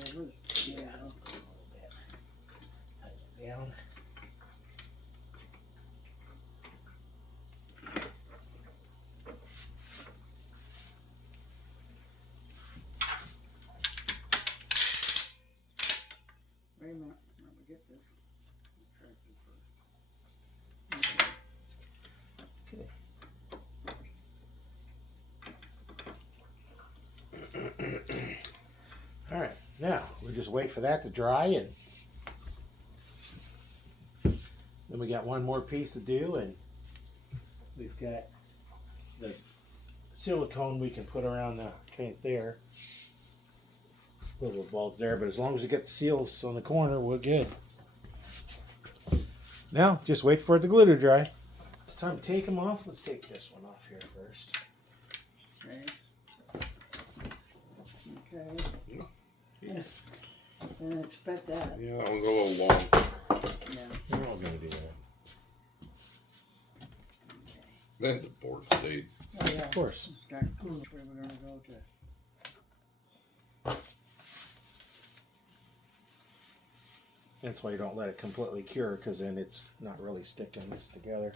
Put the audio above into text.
over? Yeah, a little bit. Tighten it down. Wait a minute, let me get this. Retracted first. Okay. All right, now we just wait for that to dry, and then we got one more piece to do, and we've got the silicone we can put around the paint there. A little bulb there, but as long as we get the seals on the corner, we're good. Now, just wait for it to glue to dry. It's time to take them off. Let's take this one off here first. Okay. Okay. Yeah. Didn't expect that. Yeah, that one's a little long. Yeah. We're all going to do that. Then the board stayed. Oh, yeah. Of course. Start cool. Where we're gonna go to. That's why you don't let it completely cure, because then it's not really sticking this together.